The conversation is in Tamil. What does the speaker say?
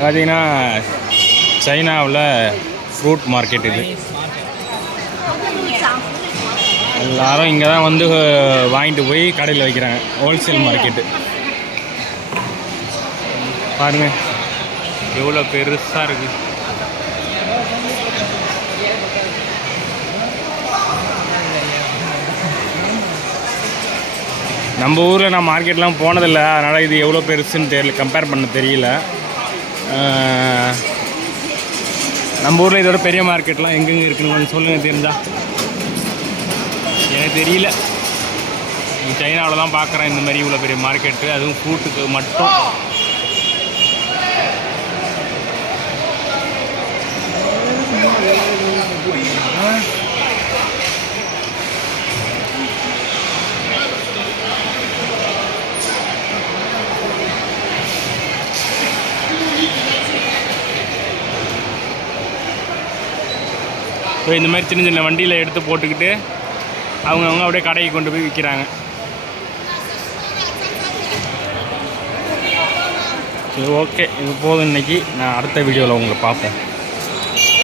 பார்த்தீங்கன்னா சைனாவில் ஃப்ரூட் மார்க்கெட் இது. எல்லோரும் இங்கே தான் வந்து வாங்கிட்டு போய் கடையில் வைக்கிறாங்க. ஹோல்சேல் மார்க்கெட்டு பாருங்கள் எவ்வளோ பெருசாக இருக்குது. நம்ம ஊரில் நான் மார்க்கெட்லாம் போனதில்லை, அதனால் இது எவ்வளோ பெருசுன்னு தெரியல, கம்பேர் பண்ண தெரியல. நம்ம ஊரில் இதோட பெரிய மார்க்கெட்லாம் எங்கெங்கே இருக்குன்னு சொல்லுங்கள் தெரிஞ்சா. எனக்கு தெரியல. சைனாவில் தான் பார்க்குறேன் இந்த மாதிரி இவ்வளோ பெரிய மார்க்கெட்டு, அதுவும் ஃப்ரூட்டுக்கு மட்டும். ஸோ இந்த மாதிரி சின்ன சின்ன வண்டியில் எடுத்து போட்டுக்கிட்டு அவங்கவுங்க அப்படியே கடைக்கு கொண்டு போய் விற்கிறாங்க. சரி, ஓகே, இது போதும் இன்றைக்கி. நான் அடுத்த வீடியோவில் உங்களை பார்ப்போம்.